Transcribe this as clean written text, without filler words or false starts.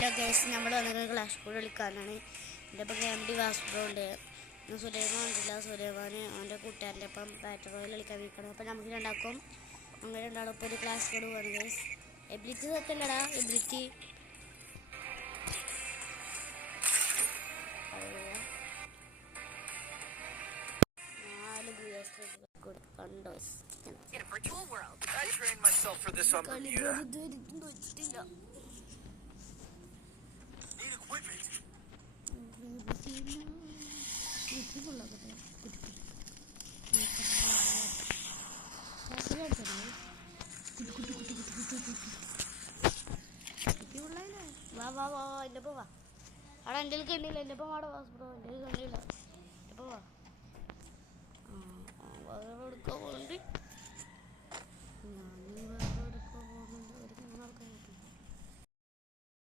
Hello guys, നമ്മൾ വന്നത് clash board കളിക്കാനാണ്. എൻ്റെ ഒപ്പം ക്യാമഡി വാസ് ബ്രോ ഉണ്ട്. സുലൈമാൻ ഉണ്ടല്ല, സുലൈമാൻ അവൻ്റെ കൂട്ടുകാരൻ്റെ ഒപ്പം ബാറ്റർ റോയിൽ കളിക്കാൻ നിൽക്കണം. അപ്പം നമുക്ക് രണ്ടാക്കും അങ്ങനെ രണ്ടാളും ഇപ്പോൾ ഒരു ക്ലാഷ് ബോർഡ് പോകുന്നത് ഗൈസ്. എബിലിറ്റി സത്തല്ലടാ, എബിലിറ്റി കണ്ടോ വാ എൻ്റെ ഒപ്പം വാ. അവിടെ എൻ്റെ കണ്ടില്ല, എൻ്റെ ഒപ്പം വാടാ വാസ് ബ്രോ. എൻ്റെ കണ്ടില്ല, എൻ്റെ ഒപ്പം വാ. എടുക്കാൻ പോകണ്ട് ഞാൻ